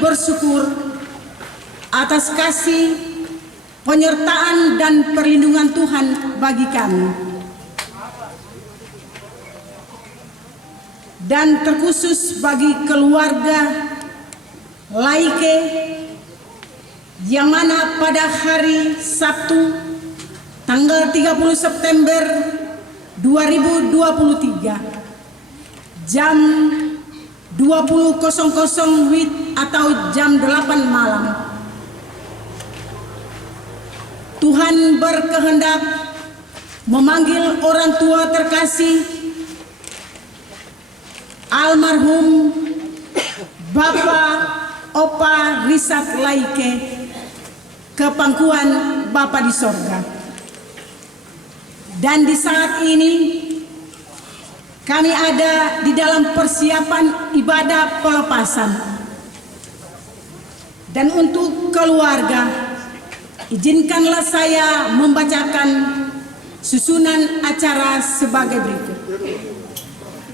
bersyukur atas kasih, penyertaan dan perlindungan Tuhan bagi kami. Dan terkhusus bagi keluarga Laike yang mana pada hari Sabtu tanggal 30 September 2023 jam 20.00 WIB atau jam 8 malam Tuhan berkehendak memanggil orang tua terkasih almarhum Bapak Opa Risat Laike ke pangkuan Bapa di sorga. Dan di saat ini kami ada di dalam persiapan ibadah pelepasan. Dan untuk keluarga, izinkanlah saya membacakan susunan acara sebagai berikut.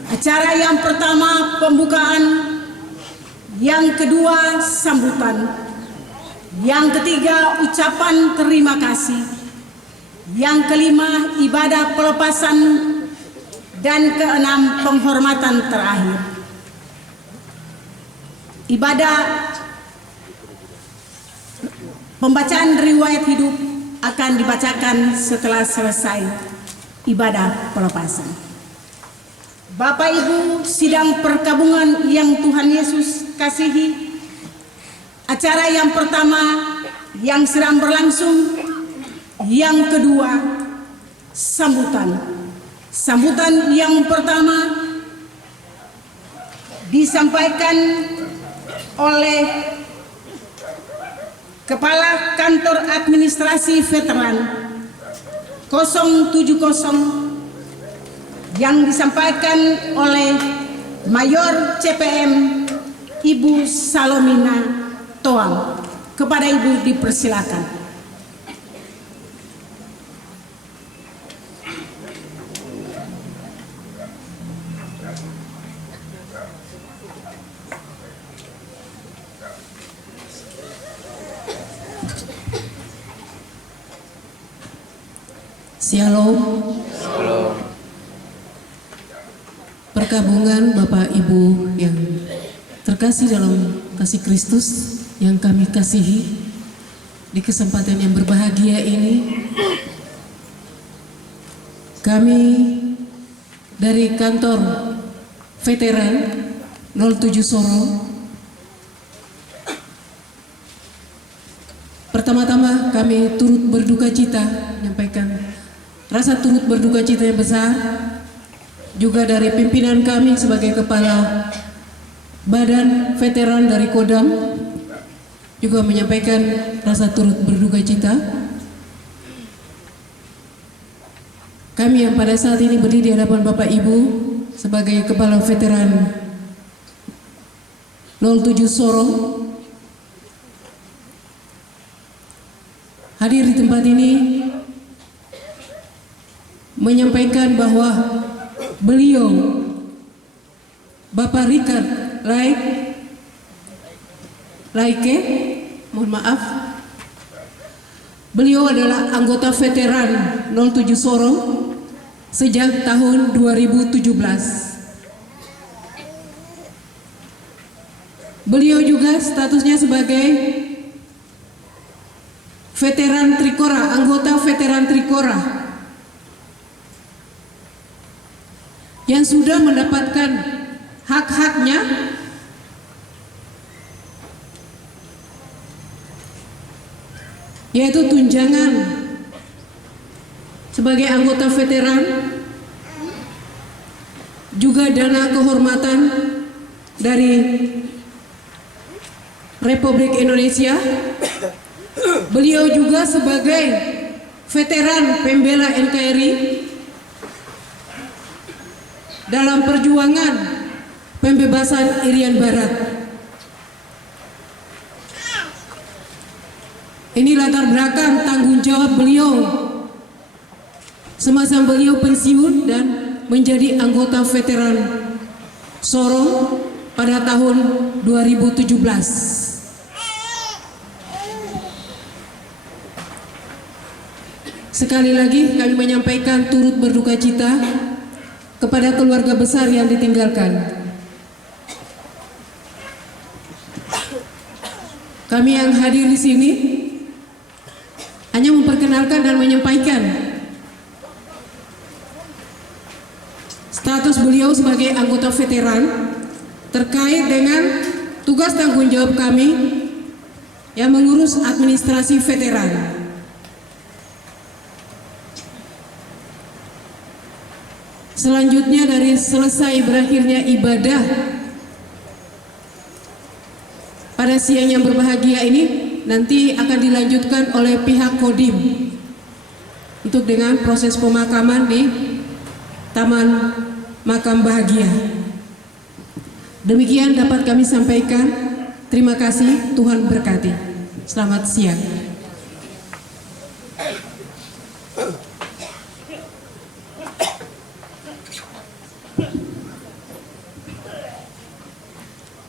Acara yang pertama pembukaan, yang kedua sambutan, yang ketiga ucapan terima kasih, yang kelima ibadah pelepasan, dan keenam penghormatan terakhir. Ibadah pembacaan riwayat hidup akan dibacakan setelah selesai ibadah pelepasan. Bapak Ibu sidang perkabungan yang Tuhan Yesus kasihi, acara yang pertama yang sedang berlangsung, yang kedua sambutan. Sambutan yang pertama disampaikan oleh Kepala Kantor Administrasi Veteran 070 yang disampaikan oleh Mayor CPM Ibu Salomina Toang. Kepada Ibu dipersilakan. Shalom. Perkabungan Bapak Ibu yang terkasih dalam kasih Kristus yang kami kasihi, di kesempatan yang berbahagia ini kami dari kantor veteran 07 Sorong pertama-tama kami turut berduka cita, menyampaikan rasa turut berduka cita yang besar juga dari pimpinan kami sebagai kepala badan veteran dari Kodam, juga menyampaikan rasa turut berduka cita. Kami yang pada saat ini berdiri di hadapan Bapak Ibu sebagai kepala veteran 07 Sorong hadir di tempat ini menyampaikan bahwa beliau Bapak Richard Laike, mohon maaf, beliau adalah anggota veteran 07 Sorong sejak tahun 2017. Beliau juga statusnya sebagai veteran Trikora, anggota veteran Trikora yang sudah mendapatkan hak-haknya yaitu tunjangan sebagai anggota veteran, juga dana kehormatan dari Republik Indonesia. Beliau juga sebagai veteran pembela NKRI dalam perjuangan pembebasan Irian Barat. Ini latar belakang tanggung jawab beliau semasa beliau pensiun dan menjadi anggota veteran Sorong pada tahun 2017. Sekali lagi kami menyampaikan turut berduka cita kepada keluarga besar yang ditinggalkan. Kami yang hadir di sini hanya memperkenalkan dan menyampaikan status beliau sebagai anggota veteran terkait dengan tugas tanggung jawab kami yang mengurus administrasi veteran. Selanjutnya dari selesai berakhirnya ibadah pada siang yang berbahagia ini nanti akan dilanjutkan oleh pihak Kodim untuk dengan proses pemakaman di Taman Makam Bahagia. Demikian dapat kami sampaikan. Terima kasih, Tuhan berkati. Selamat siang.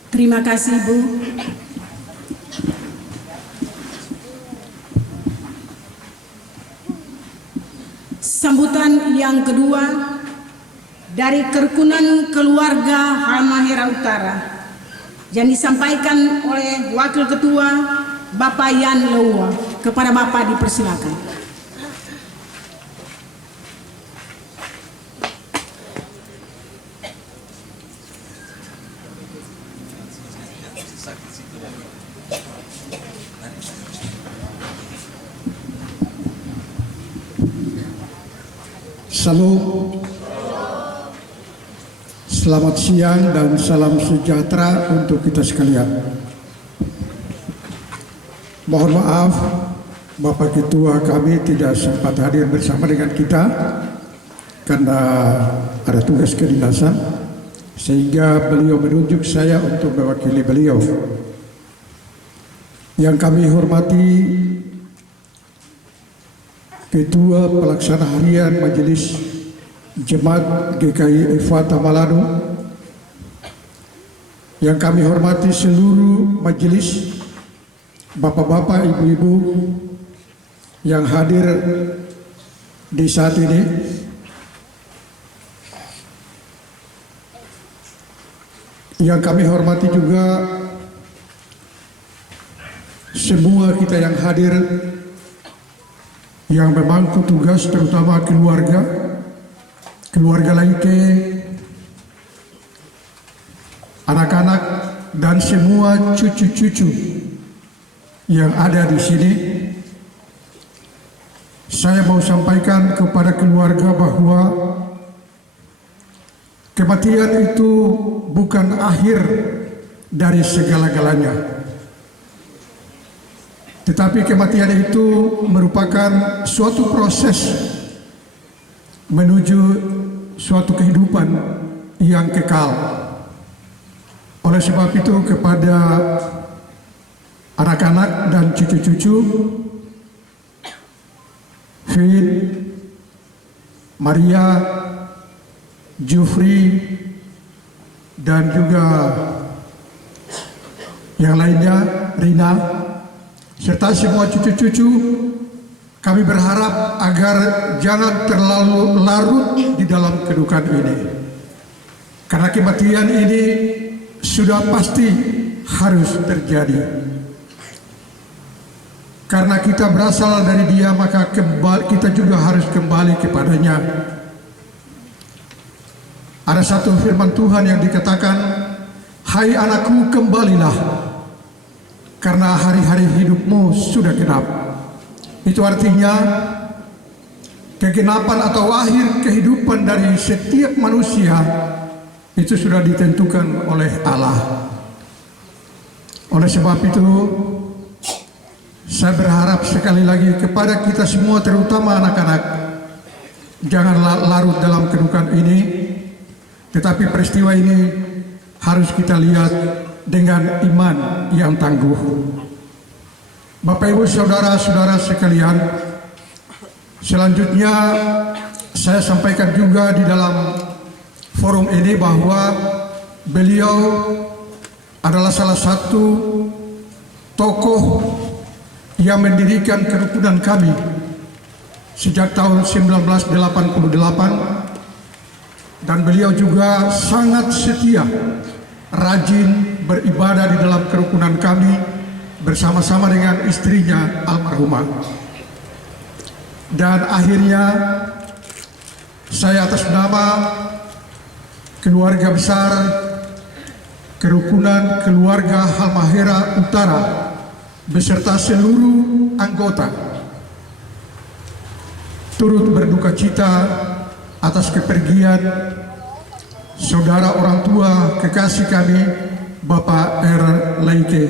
Terima kasih, Bu. Sambutan yang kedua dari kerukunan keluarga Halmahera Utara yang disampaikan oleh Wakil Ketua Bapak Yan Lewa. Kepada Bapak dipersilakan. Salam, selamat siang dan salam sejahtera untuk kita sekalian. Mohon maaf, Bapak Ketua kami tidak sempat hadir bersama dengan kita karena ada tugas kedinasan, sehingga beliau menunjuk saya untuk mewakili beliau. Yang kami hormati Ketua Pelaksana Harian Majelis Jemaat GKI Efata Manado, yang kami hormati seluruh majelis, bapak-bapak, ibu-ibu yang hadir di saat ini, yang kami hormati juga semua kita yang hadir yang memangku tugas, terutama keluarga Laike, anak-anak dan semua cucu-cucu yang ada di sini. Saya mau sampaikan kepada keluarga bahwa kematian itu bukan akhir dari segala-galanya. Tetapi kematian itu merupakan suatu proses menuju suatu kehidupan yang kekal. Oleh sebab itu kepada anak-anak dan cucu-cucu, Vin, Maria, Jufri, dan juga yang lainnya, Rina, serta semua cucu-cucu, kami berharap agar jangan terlalu larut di dalam kedukaan ini. Karena kematian ini sudah pasti harus terjadi. Karena kita berasal dari Dia, maka kita juga harus kembali kepadanya. Ada satu firman Tuhan yang dikatakan, "Hai anakku, kembalilah, karena hari-hari hidupmu sudah genap." Itu artinya kegenapan atau akhir kehidupan dari setiap manusia itu sudah ditentukan oleh Allah. Oleh sebab itu, saya berharap sekali lagi kepada kita semua, terutama anak-anak, jangan larut dalam kedukaan ini, tetapi peristiwa ini harus kita lihat dengan iman yang tangguh. Bapak Ibu saudara-saudara sekalian, selanjutnya saya sampaikan juga di dalam forum ini bahwa beliau adalah salah satu tokoh yang mendirikan kerukunan kami sejak tahun 1988, dan beliau juga sangat setia, rajin beribadah di dalam kerukunan kami bersama-sama dengan istrinya almarhumah. Dan akhirnya saya atas nama keluarga besar kerukunan keluarga Halmahera Utara beserta seluruh anggota turut berduka cita atas kepergian saudara orang tua kekasih kami, Bapak R. Laike.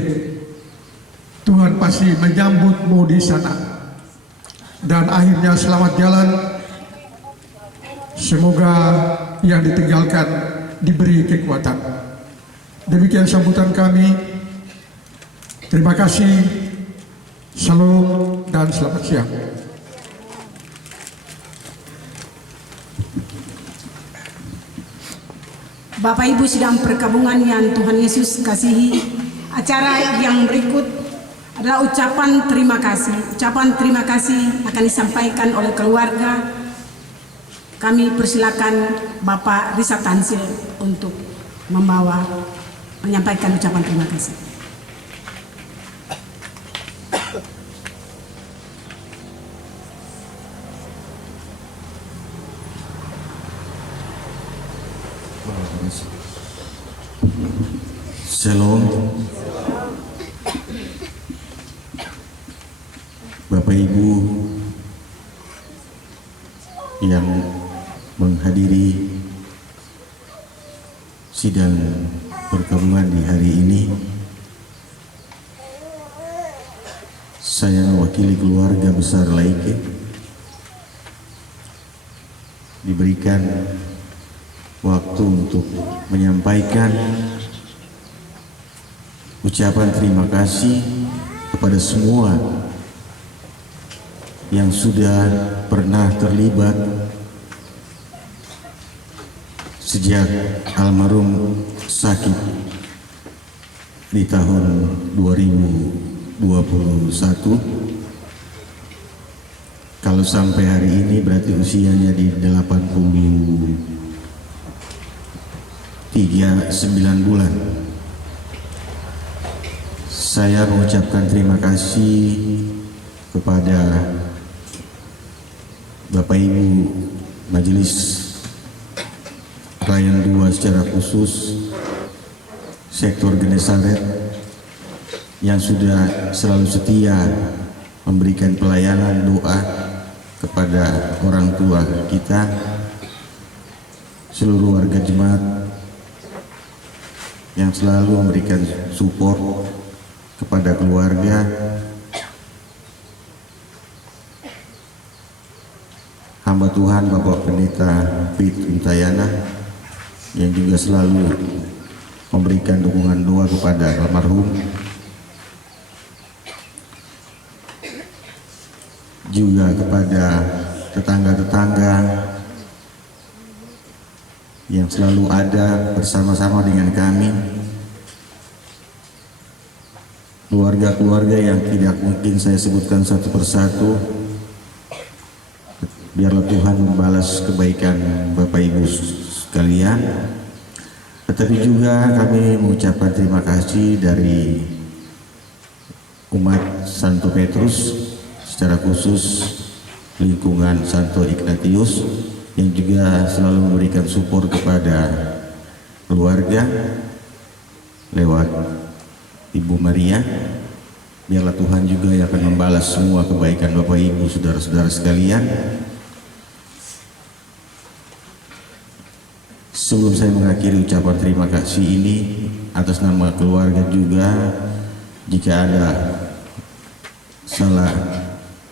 Tuhan pasti menyambutmu di sana. Dan akhirnya selamat jalan. Semoga yang ditinggalkan diberi kekuatan. Demikian sambutan kami. Terima kasih. Salam dan selamat siang. Bapak Ibu sidang perkabungan yang Tuhan Yesus kasihi, acara yang berikut adalah ucapan terima kasih. Ucapan terima kasih akan disampaikan oleh keluarga. Kami persilakan Bapak Risa Tansil untuk menyampaikan ucapan terima kasih. Shalom. Bapak Ibu yang menghadiri sidang perkabungan di hari ini, saya mewakili keluarga besar Laike diberikan waktu untuk menyampaikan ucapan terima kasih kepada semua yang sudah pernah terlibat sejak almarhum sakit di tahun 2021. Kalau sampai hari ini berarti usianya di 89 bulan. Saya mengucapkan terima kasih kepada Bapak Ibu Majelis Rayan 2 secara khusus, sektor Genesaret yang sudah selalu setia memberikan pelayanan doa kepada orang tua kita, seluruh warga jemaat yang selalu memberikan support kepada keluarga, hamba Tuhan Bapak Pendeta Pit Untayana yang juga selalu memberikan dukungan doa kepada almarhum, juga kepada tetangga-tetangga yang selalu ada bersama-sama dengan kami, keluarga-keluarga yang tidak mungkin saya sebutkan satu persatu. Biarlah Tuhan membalas kebaikan Bapak Ibu sekalian. Tetapi juga kami mengucapkan terima kasih dari umat Santo Petrus, secara khusus lingkungan Santo Ignatius yang juga selalu memberikan support kepada keluarga lewat Ibu Maria. Biarlah Tuhan juga yang akan membalas semua kebaikan Bapak Ibu saudara-saudara sekalian. Sebelum saya mengakhiri ucapan terima kasih ini, atas nama keluarga juga, jika ada salah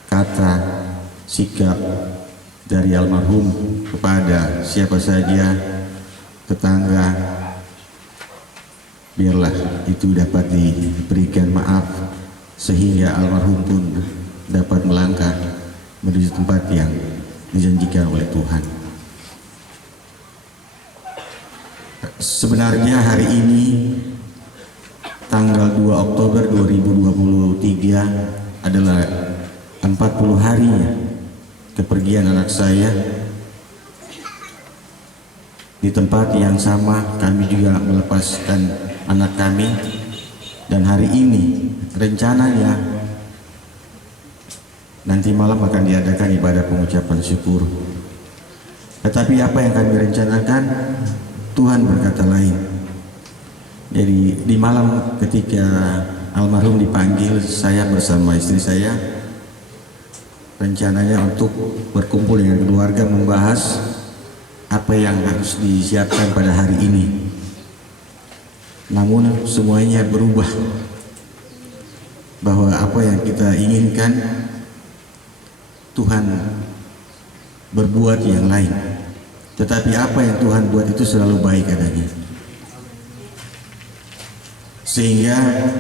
kata, sikap dari almarhum kepada siapa saja, tetangga, biarlah itu dapat diberikan maaf sehingga almarhum pun dapat melangkah menuju tempat yang dijanjikan oleh Tuhan. Sebenarnya hari ini tanggal 2 Oktober 2023 adalah 40 harinya kepergian anak saya. Di tempat yang sama kami juga melepaskan anak kami, dan hari ini rencananya nanti malam akan diadakan ibadah pengucapan syukur. Tetapi apa yang kami rencanakan, Tuhan berkata lain. Jadi di malam ketika almarhum dipanggil, saya bersama istri saya rencananya untuk berkumpul dengan keluarga membahas apa yang harus disiapkan pada hari ini. Namun semuanya berubah, bahwa apa yang kita inginkan Tuhan berbuat yang lain, tetapi apa yang Tuhan buat itu selalu baik adanya. Sehingga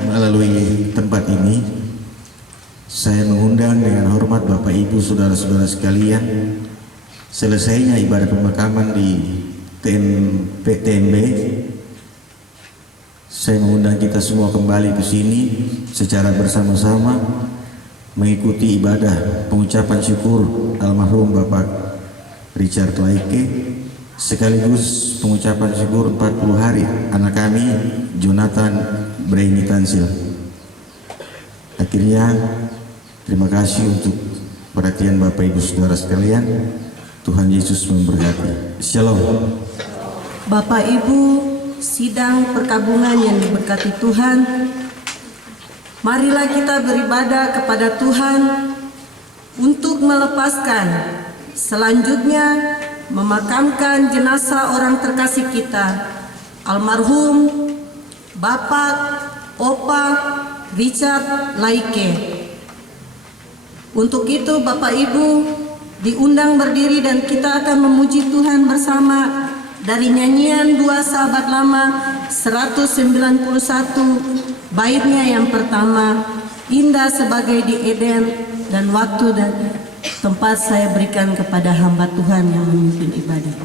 melalui tempat ini saya mengundang dengan hormat Bapak Ibu saudara-saudara sekalian, selesainya ibadah pemakaman di TMB, saya mengundang kita semua kembali ke sini secara bersama-sama mengikuti ibadah pengucapan syukur almarhum Bapak Richard Laike, sekaligus pengucapan syukur 40 hari anak kami Jonathan Brainy Tansil. Akhirnya terima kasih untuk perhatian Bapak Ibu saudara sekalian. Tuhan Yesus memberkati. Shalom. Bapak Ibu sidang perkabungan yang diberkati Tuhan, marilah kita beribadah kepada Tuhan untuk melepaskan, selanjutnya memakamkan jenazah orang terkasih kita, almarhum Bapak Opa Richard Laike. Untuk itu Bapak Ibu diundang berdiri dan kita akan memuji Tuhan bersama dari nyanyian Dua Sahabat Lama 191, baitnya yang pertama, Indah Sebagai di Eden, dan waktu dan tempat saya berikan kepada hamba Tuhan yang memimpin ibadah.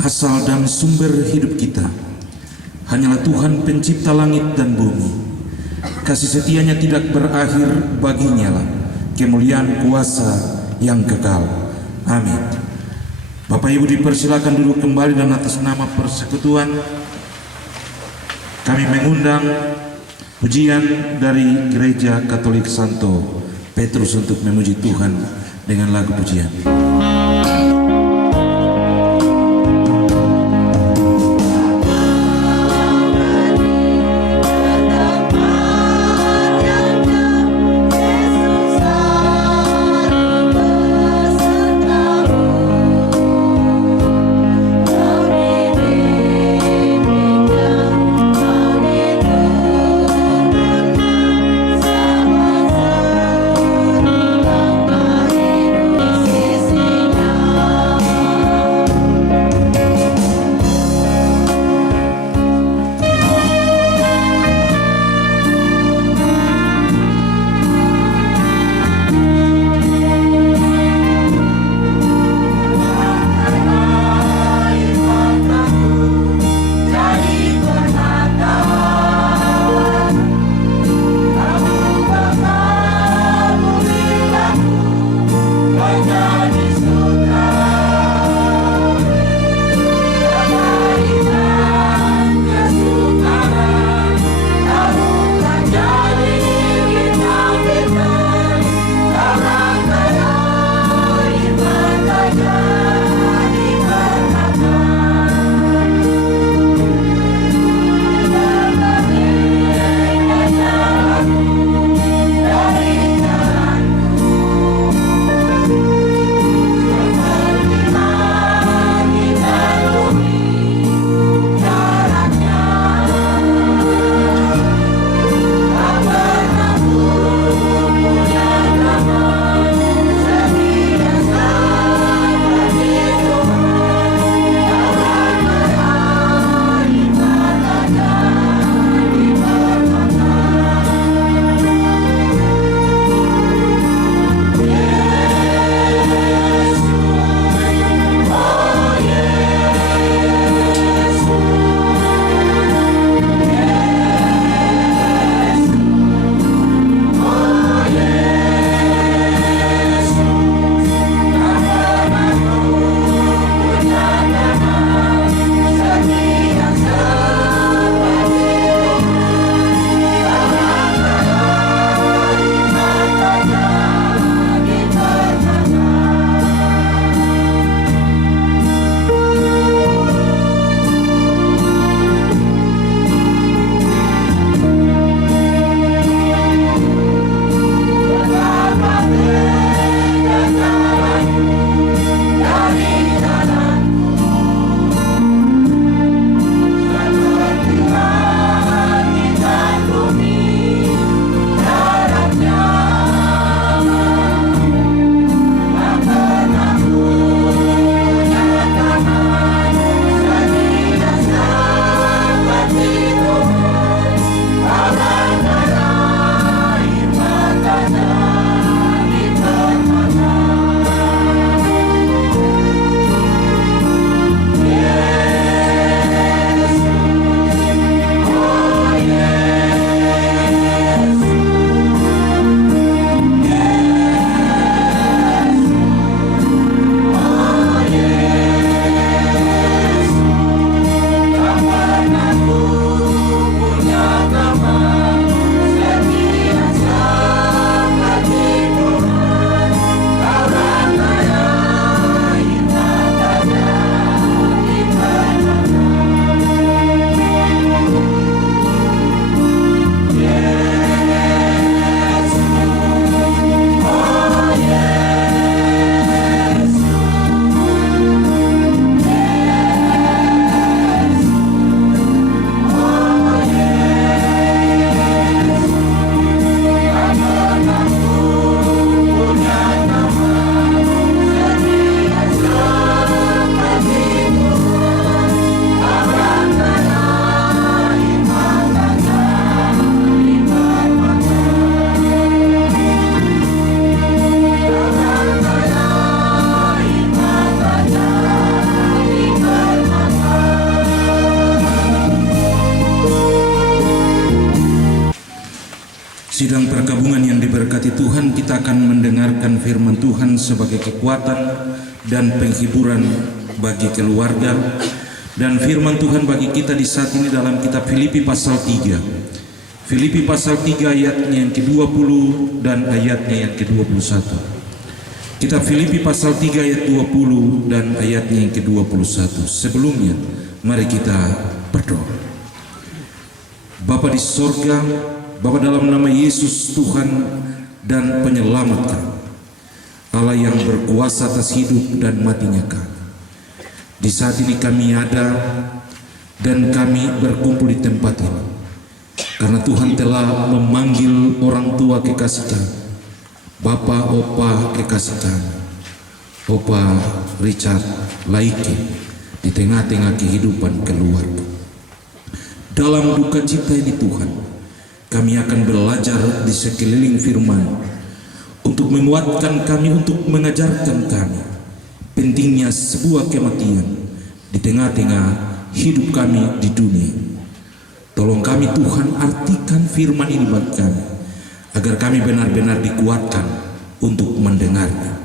Asal dan sumber hidup kita hanyalah Tuhan pencipta langit dan bumi. Kasih setianya tidak berakhir, baginya lah kemuliaan kuasa yang kekal. Amin. Bapak Ibu dipersilakan duduk kembali, dan atas nama persekutuan kami mengundang pujian dari Gereja Katolik Santo Petrus untuk memuji Tuhan dengan lagu pujian. Yesus Sidang perkabungan yang diberkati Tuhan, kita akan mendengarkan firman Tuhan sebagai kekuatan dan penghiburan bagi keluarga, dan firman Tuhan bagi kita di saat ini dalam kitab Filipi pasal 3. Filipi pasal 3 ayatnya yang ke-20 dan ayatnya yang ke-21. Kitab Filipi pasal 3 ayat 20 dan ayatnya yang ke-21. Sebelumnya, mari kita berdoa. Bapa di sorga, Bapa dalam nama Yesus Tuhan dan Penyelamat kami, Allah yang berkuasa atas hidup dan matinya kami. Di saat ini kami ada dan kami berkumpul di tempat ini karena Tuhan telah memanggil orang tua kekasih kami, Bapak Opa kekasih kami, Opa Richard Laike, di tengah-tengah kehidupan keluarga. Dalam duka cita ini Tuhan, kami akan belajar di sekeliling firman untuk menguatkan kami, untuk mengajarkan kami pentingnya sebuah kematian di tengah-tengah hidup kami di dunia. Tolong kami Tuhan, artikan firman ini bagi kami agar kami benar-benar dikuatkan untuk mendengarnya.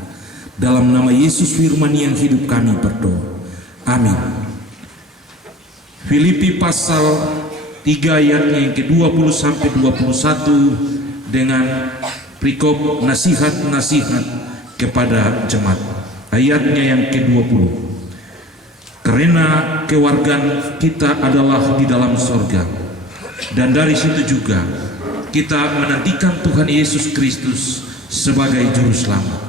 Dalam nama Yesus firman yang hidup kami berdoa. Amin. Filipi pasal 3 ayatnya yang ke-20 sampai 21 dengan perikop nasihat-nasihat kepada jemaat. Ayatnya yang ke-20. Karena kewargaan kita adalah di dalam sorga, dan dari situ juga kita menantikan Tuhan Yesus Kristus sebagai juru selamat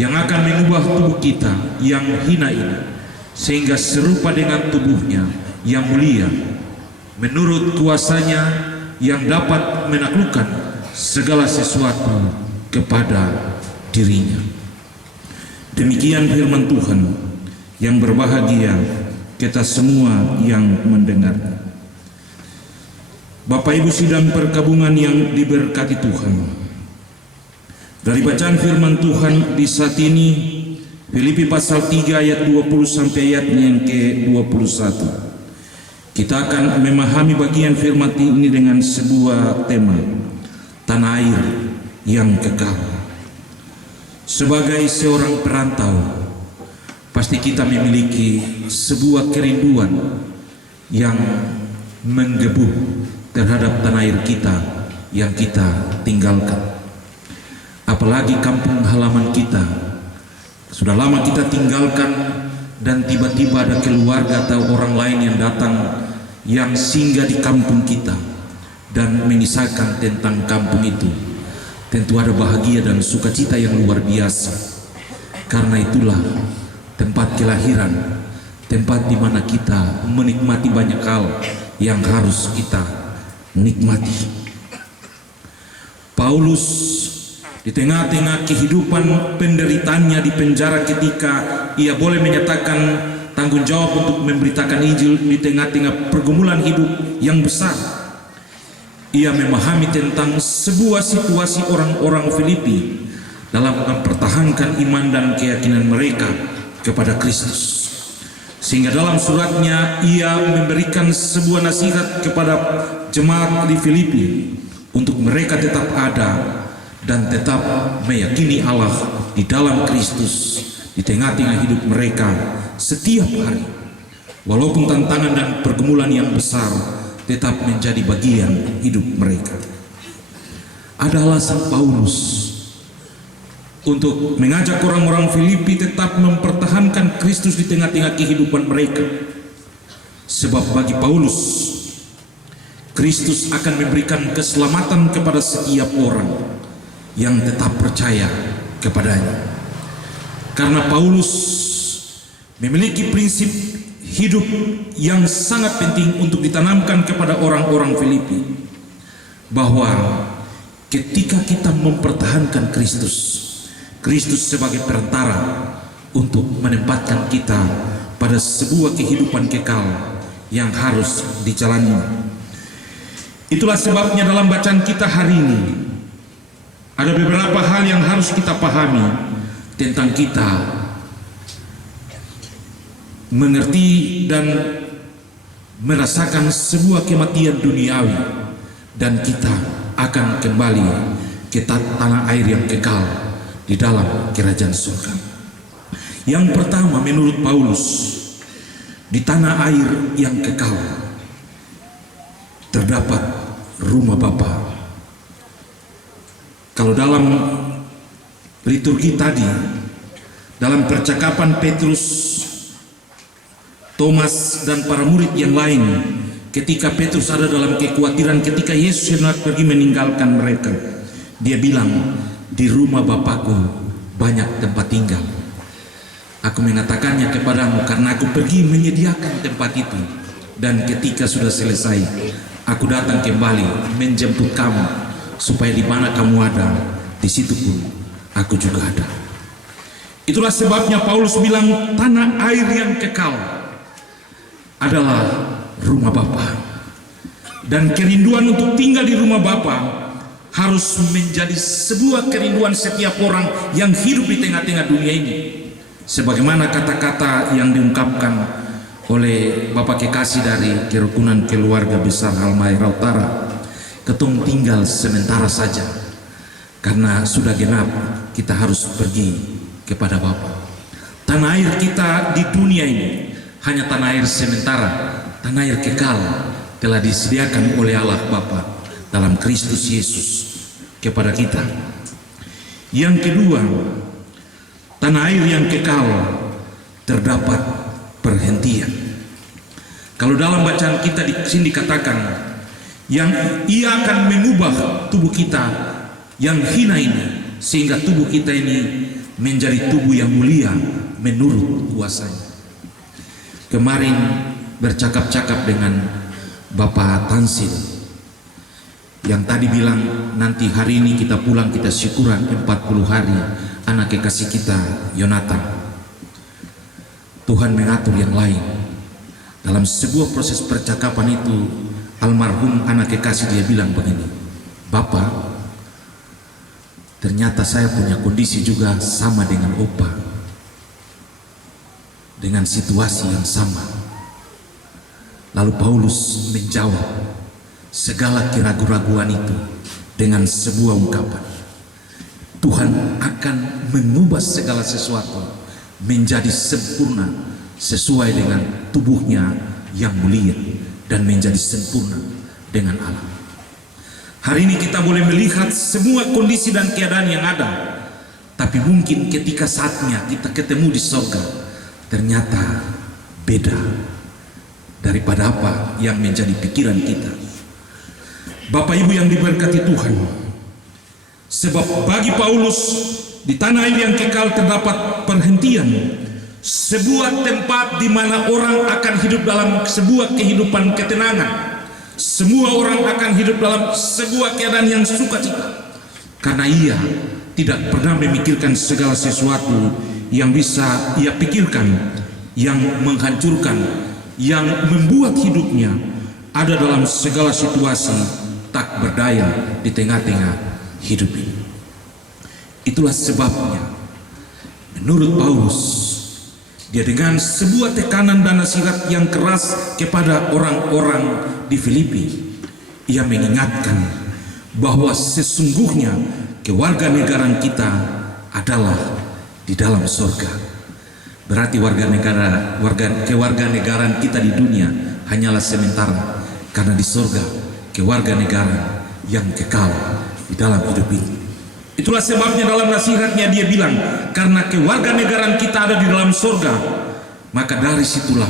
yang akan mengubah tubuh kita yang hina ini sehingga serupa dengan tubuhnya yang mulia, menurut kuasanya yang dapat menaklukkan segala sesuatu kepada dirinya. Demikian firman Tuhan, yang berbahagia kita semua yang mendengar. Bapak Ibu sidang perkabungan yang diberkati Tuhan, dari bacaan firman Tuhan di saat ini, Filipi pasal 3 ayat 20 sampai ayatnya yang ke-21, kita akan memahami bagian firman ini dengan sebuah tema, tanah air yang kekal. Sebagai seorang perantau, pasti kita memiliki sebuah kerinduan yang menggebu terhadap tanah air kita yang kita tinggalkan. Apalagi kampung halaman kita sudah lama kita tinggalkan, dan tiba-tiba ada keluarga atau orang lain yang datang, yang singgah di kampung kita dan mengisahkan tentang kampung itu. Tentu ada bahagia dan sukacita yang luar biasa. Karena itulah tempat kelahiran, tempat di mana kita menikmati banyak hal yang harus kita nikmati. Paulus di tengah-tengah kehidupan penderitaannya di penjara, ketika ia boleh menyatakan tanggung jawab untuk memberitakan Injil di tengah-tengah pergumulan hidup yang besar, ia memahami tentang sebuah situasi orang-orang Filipi dalam mempertahankan iman dan keyakinan mereka kepada Kristus. Sehingga dalam suratnya ia memberikan sebuah nasihat kepada jemaat di Filipi untuk mereka tetap ada dan tetap meyakini Allah di dalam Kristus di tengah-tengah hidup mereka setiap hari, walaupun tantangan dan pergumulan yang besar tetap menjadi bagian hidup mereka. Ada alasan Paulus untuk mengajak orang-orang Filipi tetap mempertahankan Kristus di tengah-tengah kehidupan mereka. Sebab bagi Paulus, Kristus akan memberikan keselamatan kepada setiap orang yang tetap percaya kepadanya. Karena Paulus memiliki prinsip hidup yang sangat penting untuk ditanamkan kepada orang-orang Filipi, bahwa ketika kita mempertahankan Kristus sebagai perantara untuk menempatkan kita pada sebuah kehidupan kekal yang harus dijalani. Itulah sebabnya dalam bacaan kita hari ini ada beberapa hal yang harus kita pahami tentang kita mengerti dan merasakan sebuah kematian duniawi, dan kita akan kembali ke tanah air yang kekal di dalam kerajaan surga. Yang pertama, menurut Paulus, di tanah air yang kekal terdapat rumah Bapa. Kalau dalam liturgi tadi, dalam percakapan Petrus, Thomas dan para murid yang lain, ketika Petrus ada dalam kekhawatiran ketika Yesus hendak pergi meninggalkan mereka, dia bilang, di rumah Bapakku banyak tempat tinggal. Aku mengatakannya kepadamu karena aku pergi menyediakan tempat itu, dan ketika sudah selesai, aku datang kembali menjemput kamu, supaya di mana kamu ada, di situ pun aku juga ada. Itulah sebabnya Paulus bilang tanah air yang kekal adalah rumah Bapa, dan kerinduan untuk tinggal di rumah Bapa harus menjadi sebuah kerinduan setiap orang yang hidup di tengah-tengah dunia ini. Sebagaimana kata-kata yang diungkapkan oleh Bapak Kekasih dari Kerukunan Keluarga Besar Halmahera Utara, ketong tinggal sementara saja, karena sudah genap kita harus pergi kepada Bapa. Tanah air kita di dunia ini hanya tanah air sementara, tanah air kekal telah disediakan oleh Allah Bapa dalam Kristus Yesus kepada kita. Yang kedua, tanah air yang kekal terdapat perhentian. Kalau dalam bacaan kita di sini dikatakan, yang ia akan mengubah tubuh kita yang hina ini, sehingga tubuh kita ini menjadi tubuh yang mulia menurut kuasanya. Kemarin bercakap-cakap dengan Bapak Tansil yang tadi bilang nanti hari ini kita pulang, kita syukuran 40 hari anak kekasih kita Yonatan. Tuhan mengatur yang lain. Dalam sebuah proses percakapan itu, almarhum anak kekasih dia bilang begini, Bapak, ternyata saya punya kondisi juga sama dengan Opa, dengan situasi yang sama. Lalu Paulus menjawab segala keraguan-raguan itu dengan sebuah ungkapan, Tuhan akan mengubah segala sesuatu menjadi sempurna sesuai dengan tubuhnya yang mulia dan menjadi sempurna dengan Allah. Hari ini kita boleh melihat semua kondisi dan keadaan yang ada, tapi mungkin ketika saatnya kita ketemu di surga, ternyata beda daripada apa yang menjadi pikiran kita. Bapak Ibu yang diberkati Tuhan, sebab bagi Paulus di tanah air yang kekal terdapat perhentian, sebuah tempat di mana orang akan hidup dalam sebuah kehidupan ketenangan. Semua orang akan hidup dalam sebuah keadaan yang sukacita, karena ia tidak pernah memikirkan segala sesuatu yang bisa ia pikirkan, yang menghancurkan, yang membuat hidupnya ada dalam segala situasi tak berdaya di tengah-tengah hidup ini. Itulah sebabnya menurut Paulus, dia dengan sebuah tekanan dan nasihat yang keras kepada orang-orang di Filipi, ia mengingatkan bahwa sesungguhnya kewarganegaraan kita adalah di dalam surga. Berarti kewarganegaraan kita di dunia hanyalah sementara, karena di surga kewarganegaraan yang kekal di dalam hidup ini. Itulah sebabnya dalam nasihatnya dia bilang, karena kewarganegaraan kita ada di dalam surga, maka dari situlah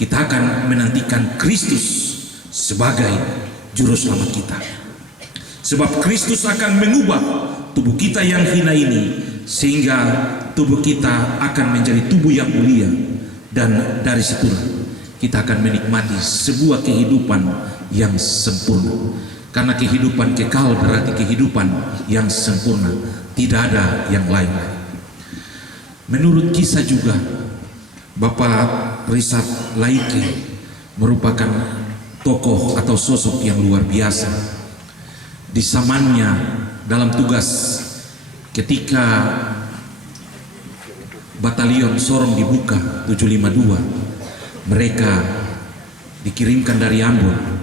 kita akan menantikan Kristus sebagai juru selamat kita. Sebab Kristus akan mengubah tubuh kita yang hina ini, sehingga tubuh kita akan menjadi tubuh yang mulia, dan dari situlah kita akan menikmati sebuah kehidupan yang sempurna. Karena kehidupan kekal berarti kehidupan yang sempurna, tidak ada yang lain. Menurut kisah juga, Bapak Richard Laike merupakan tokoh atau sosok yang luar biasa. Di zamannya dalam tugas ketika batalion Sorong dibuka 752, mereka dikirimkan dari Ambon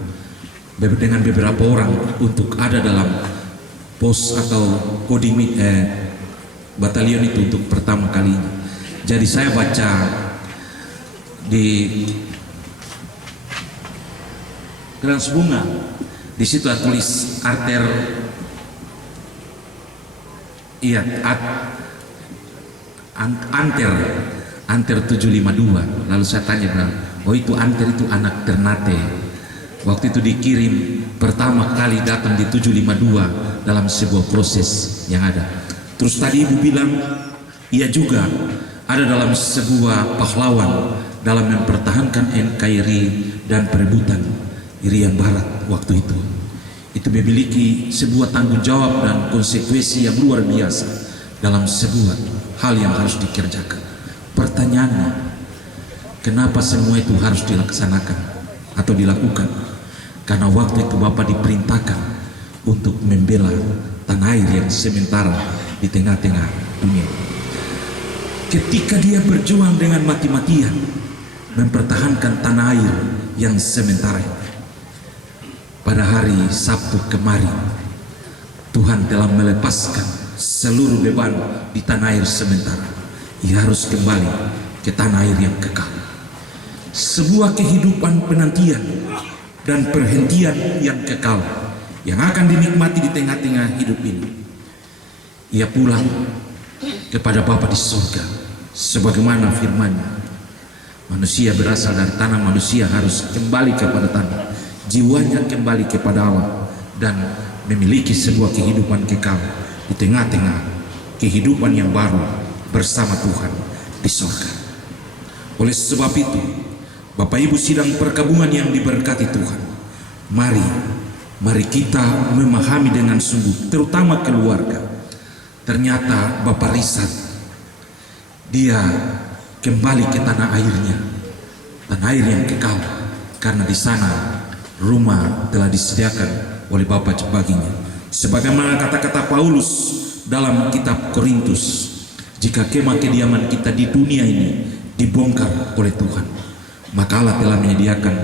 dengan beberapa orang untuk ada dalam pos atau kodim batalion itu untuk pertama kalinya. Jadi saya baca di Krans Bunga, di situ ada tulis Arter, iya, Anter 752. Lalu saya tanya, bilang, oh itu Anter itu anak Ternate. Waktu itu dikirim pertama kali datang di 752 dalam sebuah proses yang ada. Terus tadi ibu bilang, ia juga ada dalam sebuah pahlawan dalam mempertahankan NKRI dan perebutan Irian Barat waktu itu. Itu memiliki sebuah tanggung jawab dan konsekuensi yang luar biasa dalam sebuah hal yang harus dikerjakan. Pertanyaannya, kenapa semua itu harus dilaksanakan atau dilakukan? Karena waktu itu Bapak diperintahkan untuk membela tanah air yang sementara di tengah-tengah dunia. Ketika dia berjuang dengan mati-matian mempertahankan tanah air yang sementara, pada hari Sabtu kemarin Tuhan telah melepaskan seluruh beban di tanah air sementara. Ia harus kembali ke tanah air yang kekal. Sebuah kehidupan penantian dan perhentian yang kekal yang akan dinikmati di tengah-tengah hidup ini. Ia pulang kepada Bapa di surga sebagaimana firman-Nya. Manusia berasal dari tanah, manusia harus kembali kepada tanah, jiwanya kembali kepada Allah dan memiliki sebuah kehidupan kekal di tengah-tengah kehidupan yang baru bersama Tuhan di surga. Oleh sebab itu, Bapak Ibu sidang perkabungan yang diberkati Tuhan, mari kita memahami dengan sungguh, terutama keluarga. Ternyata Bapak Risat, dia kembali ke tanah airnya, tanah air yang kekal, karena di sana rumah telah disediakan oleh Bapa baginya. Sebagaimana kata-kata Paulus dalam kitab Korintus, jika kemah kediaman kita di dunia ini dibongkar oleh Tuhan, maka Allah telah menyediakan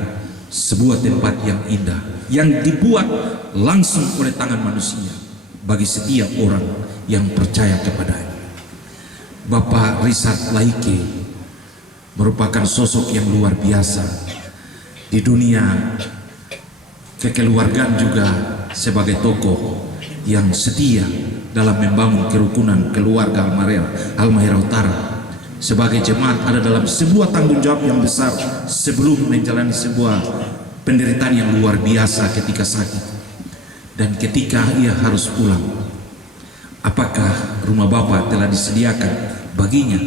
sebuah tempat yang indah yang dibuat langsung oleh tangan manusia bagi setiap orang yang percaya kepadanya. Bapak Risat Laike merupakan sosok yang luar biasa di dunia kekeluargaan, juga sebagai tokoh yang setia dalam membangun kerukunan keluarga Halmahera Utara. Sebagai jemaat ada dalam sebuah tanggung jawab yang besar sebelum menjalani sebuah penderitaan yang luar biasa ketika sakit. Dan ketika ia harus pulang, apakah rumah Bapa telah disediakan baginya?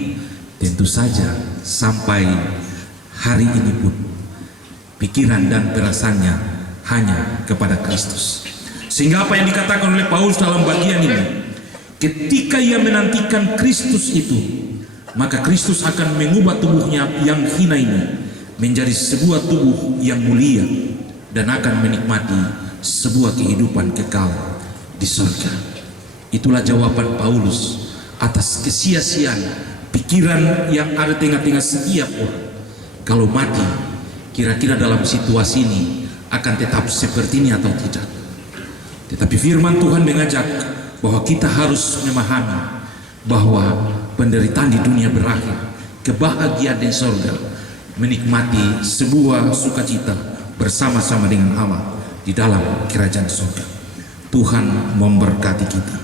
Tentu saja sampai hari ini pun pikiran dan perasaannya hanya kepada Kristus. Sehingga apa yang dikatakan oleh Paulus dalam bagian ini, ketika ia menantikan Kristus itu, maka Kristus akan mengubah tubuhnya yang hina ini menjadi sebuah tubuh yang mulia dan akan menikmati sebuah kehidupan kekal di surga. Itulah jawaban Paulus atas kesia-siaan pikiran yang ada tengah-tengah setiap orang. Kalau mati, kira-kira dalam situasi ini akan tetap seperti ini atau tidak. Tetapi firman Tuhan mengajak bahwa kita harus memahami bahwa penderitaan di dunia berakhir, kebahagiaan di surga, menikmati sebuah sukacita bersama-sama dengan Allah di dalam kerajaan surga. Tuhan memberkati kita.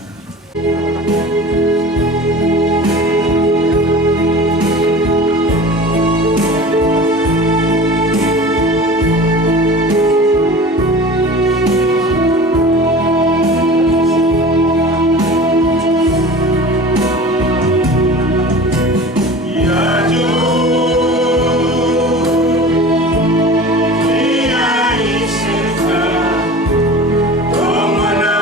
Como na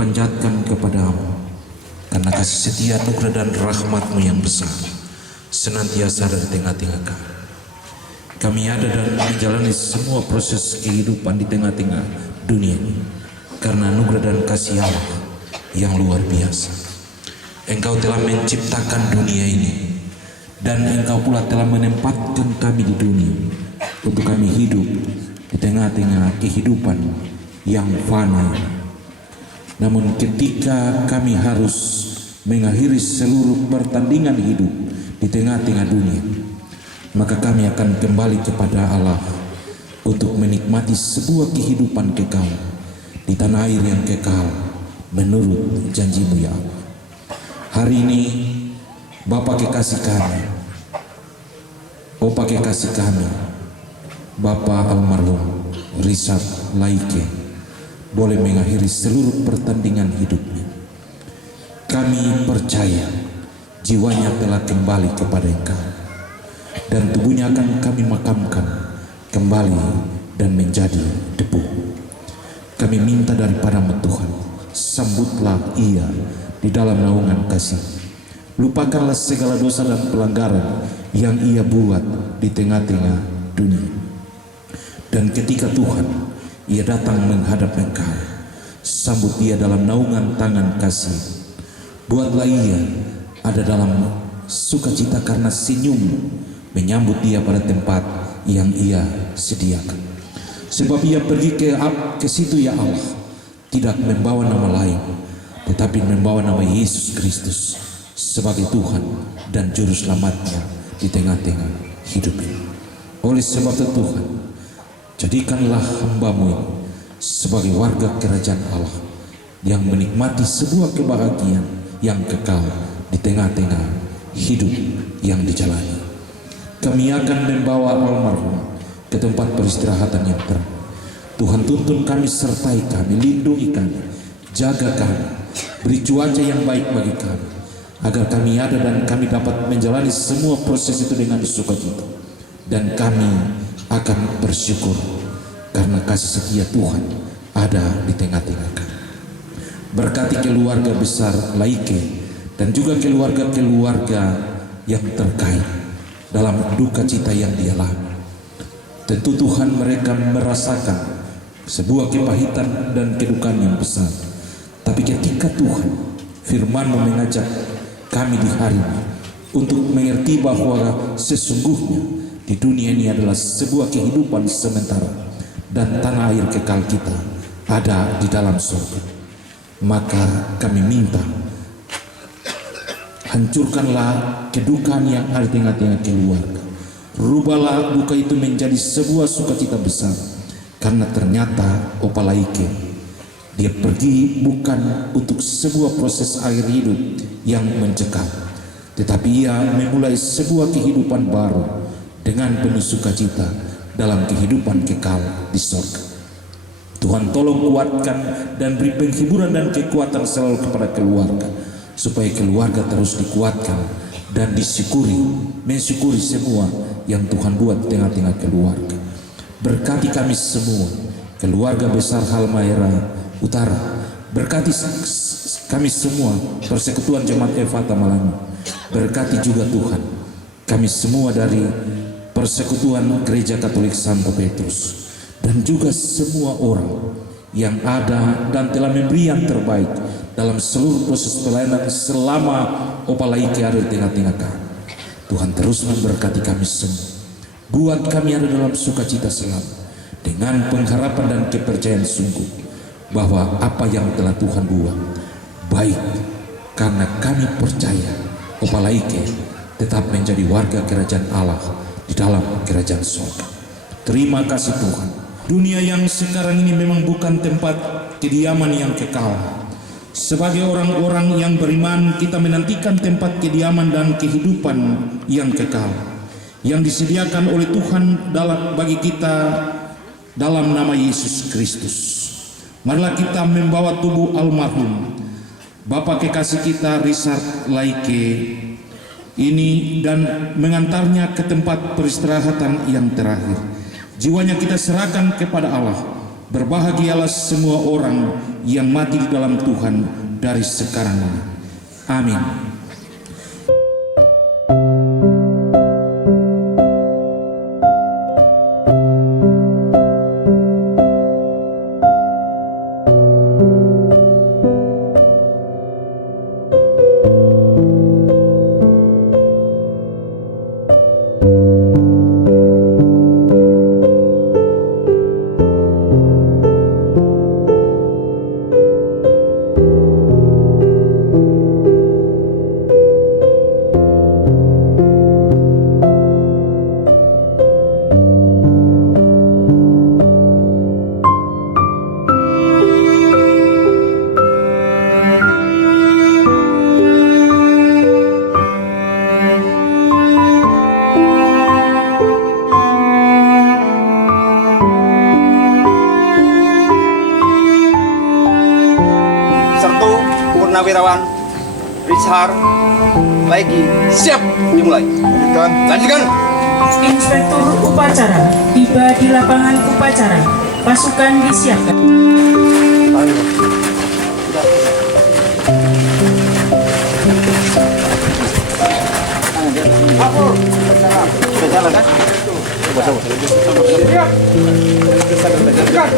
panjatkan kepadamu, karena kasih setia, anugerah dan rahmat-Mu yang besar senantiasa ada di tengah-tengah kami. Kami ada dan menjalani semua proses kehidupan di tengah-tengah dunia ini karena anugerah dan kasih Allah yang luar biasa. Engkau telah menciptakan dunia ini, dan Engkau pula telah menempatkan kami di dunia untuk kami hidup di tengah-tengah kehidupan yang fana. Namun ketika kami harus mengakhiri seluruh pertandingan hidup di tengah-tengah dunia, maka kami akan kembali kepada Allah untuk menikmati sebuah kehidupan kekal di tanah air yang kekal menurut janji-Mu ya Allah. Hari ini Bapa kekasih kami, Opa kekasih kami, Bapak almarhum Richard Laike boleh mengakhiri seluruh pertandingan hidupnya. Kami percaya jiwanya telah kembali kepada Engkau, dan tubuhnya akan kami makamkan kembali dan menjadi debu. Kami minta daripada-Mu Tuhan, sambutlah ia di dalam naungan kasih. Lupakanlah segala dosa dan pelanggaran yang ia buat di tengah-tengah dunia. Dan ketika Tuhan ia datang menghadap Engkau, sambut dia dalam naungan tangan kasih. Buatlah ia ada dalam sukacita karena senyum menyambut dia pada tempat yang ia sediakan. Sebab ia pergi ke situ ya Allah, tidak membawa nama lain, tetapi membawa nama Yesus Kristus sebagai Tuhan dan Juru Selamatnya di tengah-tengah hidup ini. Oleh sebab itu Tuhan, jadikanlah hamba-Mu ini sebagai warga kerajaan Allah yang menikmati sebuah kebahagiaan yang kekal di tengah-tengah hidup yang dijalani. Kami akan membawa almarhum ke tempat peristirahatan yang terang. Tuhan tuntun kami, sertai kami, lindungi kami, jaga kami, beri cuaca yang baik bagi kami, agar kami ada dan kami dapat menjalani semua proses itu dengan sukacita. Dan kami akan bersyukur karena kasih setia Tuhan ada di tengah-tengah kami. Berkati keluarga besar Laike dan juga keluarga-keluarga yang terkait dalam duka cita yang dialami. Tentu Tuhan, mereka merasakan sebuah kepahitan dan kedukaan yang besar. Tapi ketika Tuhan firman-Mu mengajak kami di hari ini untuk mengerti bahwa sesungguhnya di dunia ini adalah sebuah kehidupan sementara dan tanah air kekal kita ada di dalam surga, maka kami minta, hancurkanlah kedukaan yang ada di tengah-tengah keluarga. Rubahlah duka itu menjadi sebuah sukacita besar, karena ternyata Opa Laike dia pergi bukan untuk sebuah proses akhir hidup yang mencekam, tetapi ia memulai sebuah kehidupan baru dengan penuh sukacita dalam kehidupan kekal di surga. Tuhan tolong kuatkan dan beri penghiburan dan kekuatan selalu kepada keluarga, supaya keluarga terus dikuatkan dan mensyukuri semua yang Tuhan buat di tengah-tengah keluarga. Berkati kami semua, keluarga besar Halmahera Utara. Berkati kami semua, Persekutuan Jemaat Efata Malangi. Berkati juga Tuhan kami semua dari Persekutuan Gereja Katolik Santo Petrus, dan juga semua orang yang ada dan telah memberi yang terbaik dalam seluruh proses pelayanan selama Opa Laike ada di tengah-tengah kami. Tuhan terus memberkati kami semua, buat kami ada dalam sukacita selalu, dengan pengharapan dan kepercayaan sungguh bahwa apa yang telah Tuhan buat baik, karena kami percaya Opa Laike tetap menjadi warga kerajaan Allah di dalam kerajaan surga. Terima kasih Tuhan. Dunia yang sekarang ini memang bukan tempat kediaman yang kekal. Sebagai orang-orang yang beriman, kita menantikan tempat kediaman dan kehidupan yang kekal yang disediakan oleh Tuhan bagi kita dalam nama Yesus Kristus. Marilah kita membawa tubuh almarhum Bapak kekasih kita Richard Laike ini dan mengantarnya ke tempat peristirahatan yang terakhir. Jiwanya kita serahkan kepada Allah. Berbahagialah semua orang yang mati di dalam Tuhan dari sekarang ini. Amin. Purnawirawan Richard lagi siap dimulai. Lanjutkan. Inspektur upacara tiba di lapangan upacara. Pasukan disiapkan. Sudah jalan kan? Siap.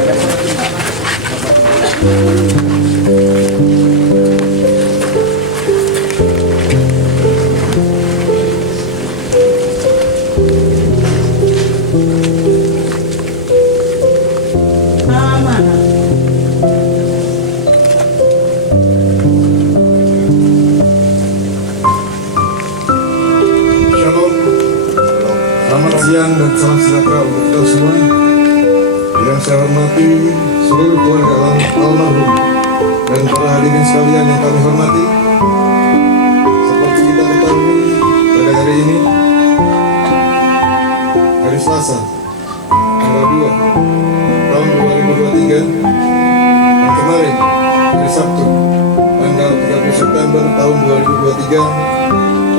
Selamat siang dan salam sejahtera untuk kita semua. Yang saya hormati seluruh keluarga almarhum dan para hadirin sekalian yang kami hormati. Seperti kita ketahui, pada hari ini, hari Selasa, tanggal 2 tahun 2023, dan kemarin, hari Sabtu, tanggal 30 September tahun 2023,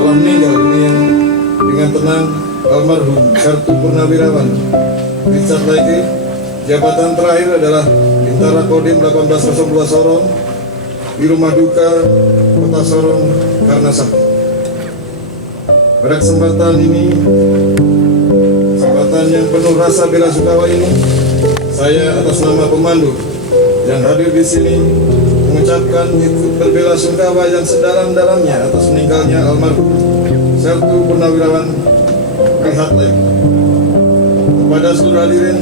telah meninggal dunia dengan tenang almarhum Sartu Purnawirawan Richard Laike. Jabatan terakhir adalah Bintara Kodim 1802 Sorong di Rumah Duka Kota Sorong karena sakit. Pada kesempatan ini, kesempatan yang penuh rasa bela sungkawa ini, saya atas nama pemandu yang hadir di sini mengucapkan ikut berbela sungkawa yang sedalam-dalamnya atas meninggalnya almarhum Sartu Purnawirawan Richard Laike. Kepada seluruh hadirin,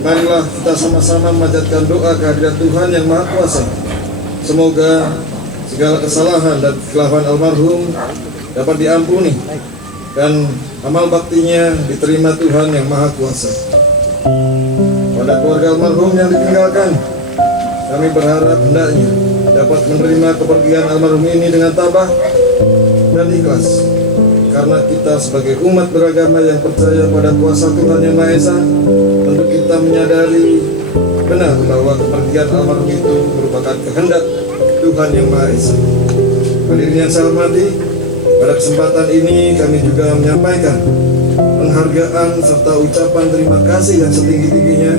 marilah kita sama-sama memanjatkan doa kehadirat Tuhan yang Maha Kuasa. Semoga segala kesalahan dan kekhilafan almarhum dapat diampuni dan amal baktinya diterima Tuhan yang Maha Kuasa. Pada keluarga almarhum yang ditinggalkan, kami berharap hendaknya dapat menerima kepergian almarhum ini dengan tabah dan ikhlas. Karena kita sebagai umat beragama yang percaya pada kuasa Tuhan Yang Maha Esa, tentu kita menyadari benar bahwa kepergian almarhum itu merupakan kehendak Tuhan Yang Maha Esa. Hadirin yang saya hormati, pada kesempatan ini kami juga menyampaikan penghargaan serta ucapan terima kasih yang setinggi-tingginya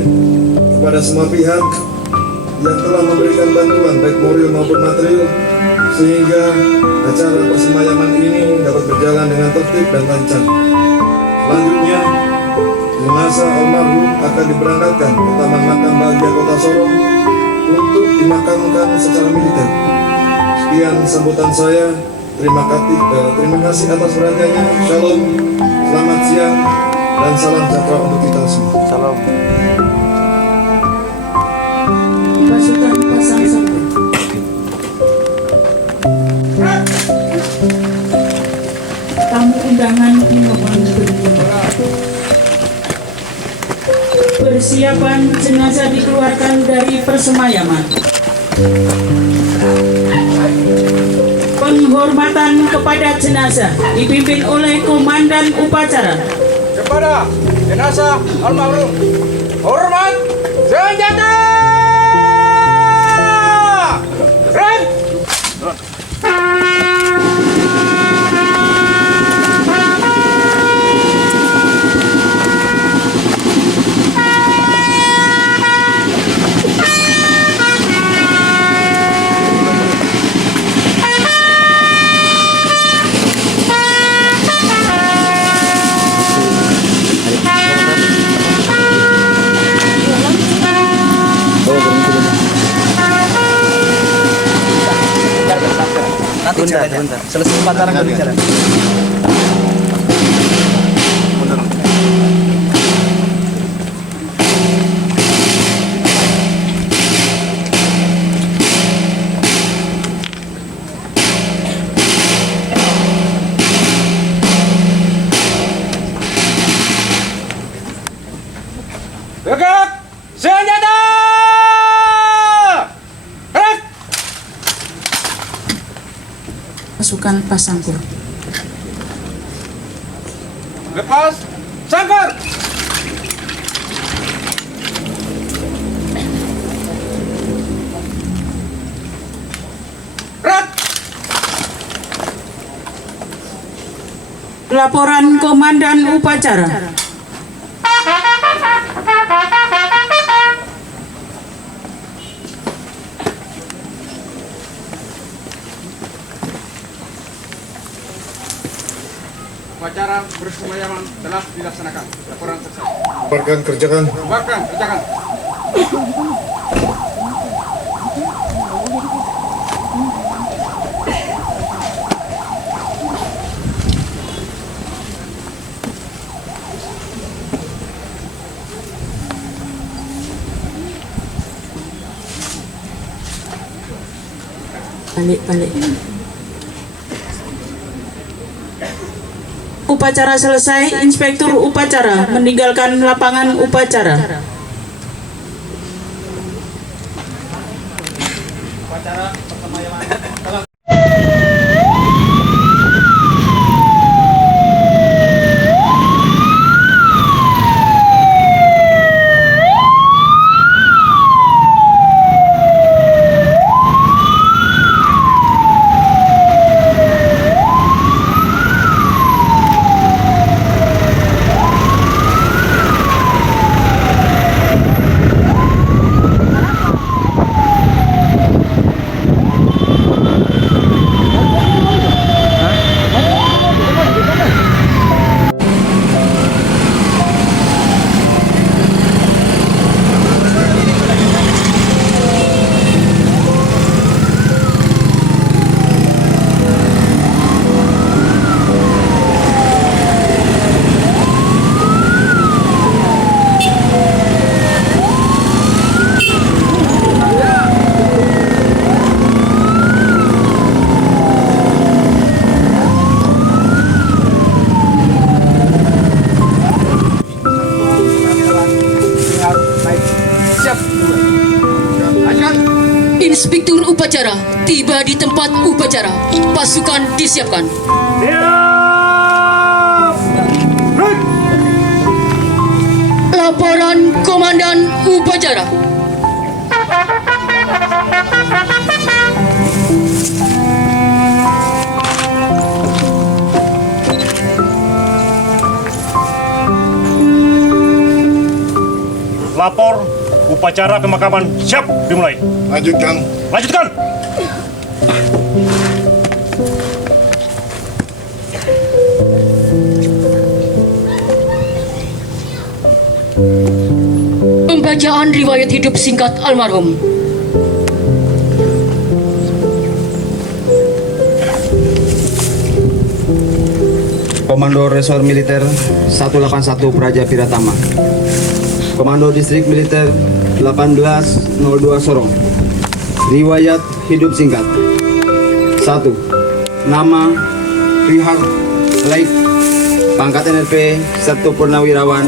kepada semua pihak yang telah memberikan bantuan baik moral maupun material sehingga acara persemayaman ini dapat berjalan dengan tertib dan lancar. Selanjutnya, jenazah almarhum akan diberangkatkan ke Taman Makam Bahagia Kota Sorong untuk dimakamkan secara militer. Sekian sambutan saya. Terima kasih atas perhatiannya. Shalom, selamat siang, dan salam sejahtera untuk kita semua. Salam. Pasukan pasang satu. Tamu undangan dimohon berdiri. Persiapan jenazah dikeluarkan dari persemayaman. Penghormatan kepada jenazah dipimpin oleh Komandan Upacara. Kepada jenazah almarhum, hormat senjata. Run. Sebentar. Selesai upacara nggak bicara. Tegak! Senjata! Gerak! Pasukan Pasangkur. Lepas! Sangkar! Gerak! Laporan Komandan Upacara. Upacara bersemayaman telah dilaksanakan. Laporan selesai. Bubarkan kerjakan. Bubarkan, kerjakan. Balik. Upacara selesai, Inspektur Upacara meninggalkan lapangan upacara. Inspektur upacara tiba di tempat upacara. Pasukan disiapkan. Laporan Komandan Upacara. Lapor upacara pemakaman siap dimulai. Lanjutkan. Lanjutkan. Pembacaan riwayat hidup singkat almarhum. Komando Resor Militer 181 Praja Piratama. Komando Distrik Militer 1802 Sorong. Riwayat hidup singkat. 1. Nama Rihar Laik, pangkat NRP 1 Purnawirawan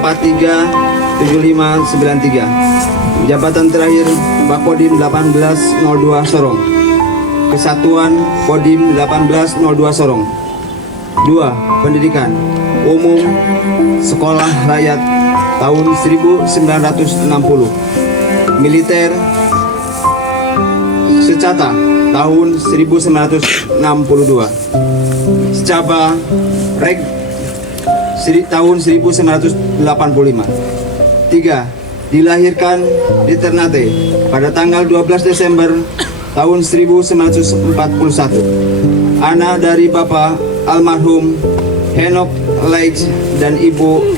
437593. Jabatan terakhir Bakodim 1802 Sorong. Kesatuan Kodim 1802 Sorong. 2. Pendidikan umum Sekolah Rakyat tahun 1960. Militer Secata tahun 1962. Secaba Reg tahun 1985. 3. Dilahirkan di Ternate pada tanggal 12 Desember tahun 1941. Anak dari Bapak almarhum Henok Laik dan Ibu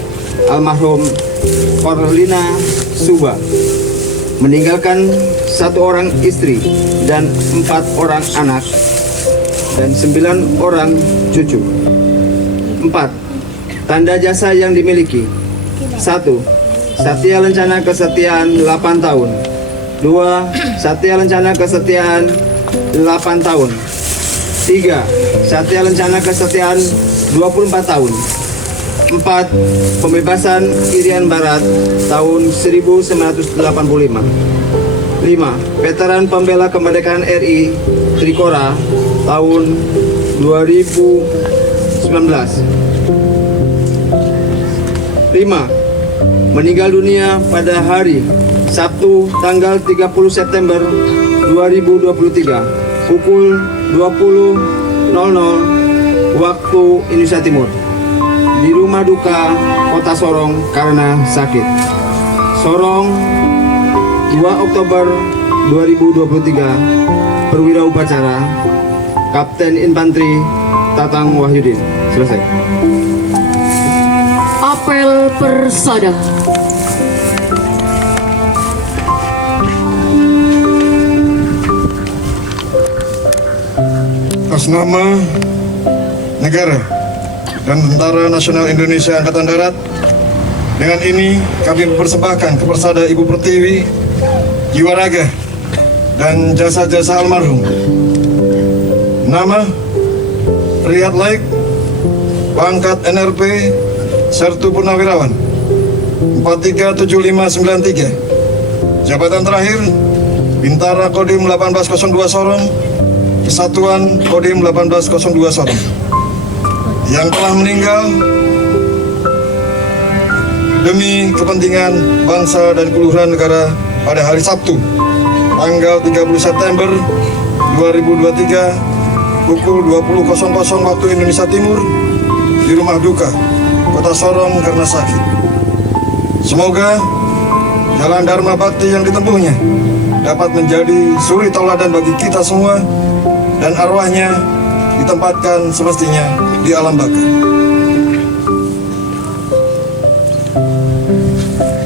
almarhum Corlina Suba. Meninggalkan 1 orang istri dan 4 orang anak. dan 9 orang cucu. 4. Tanda jasa yang dimiliki. 1. Satya Lencana Kesetiaan 8 tahun. 2. Satya Lencana Kesetiaan 8 tahun. 3. Satya Lencana Kesetiaan 24 tahun. 4. Pembebasan Irian Barat tahun 1985. 5. Veteran Pembela Kemerdekaan RI Trikora tahun 2019. 5. Meninggal dunia pada hari Sabtu tanggal 30 September 2023 pukul 20.00 waktu Indonesia Timur di rumah duka Kota Sorong karena sakit. Sorong, 2 Oktober 2023. Perwira Upacara Kapten Infanteri Tatang Wahyudin. Selesai. Apel persada. Atas nama negara dan Tentara Nasional Indonesia Angkatan Darat, dengan ini kami mempersembahkan ke Persada Ibu Pertiwi jiwa raga dan jasa-jasa almarhum. Nama Riyad Laik, pangkat NRP Sertu Purnawirawan 437593. Jabatan terakhir Bintara Kodim 1802 Sorong, Kesatuan Kodim 1802 Sorong, yang telah meninggal demi kepentingan bangsa dan keluhuran negara pada hari Sabtu tanggal 30 September 2023 pukul 20.00 waktu Indonesia Timur di rumah duka Kota Sorong karena sakit. Semoga jalan Dharma Bakti yang ditempuhnya dapat menjadi suri tauladan bagi kita semua dan arwahnya ditempatkan semestinya di alam baka.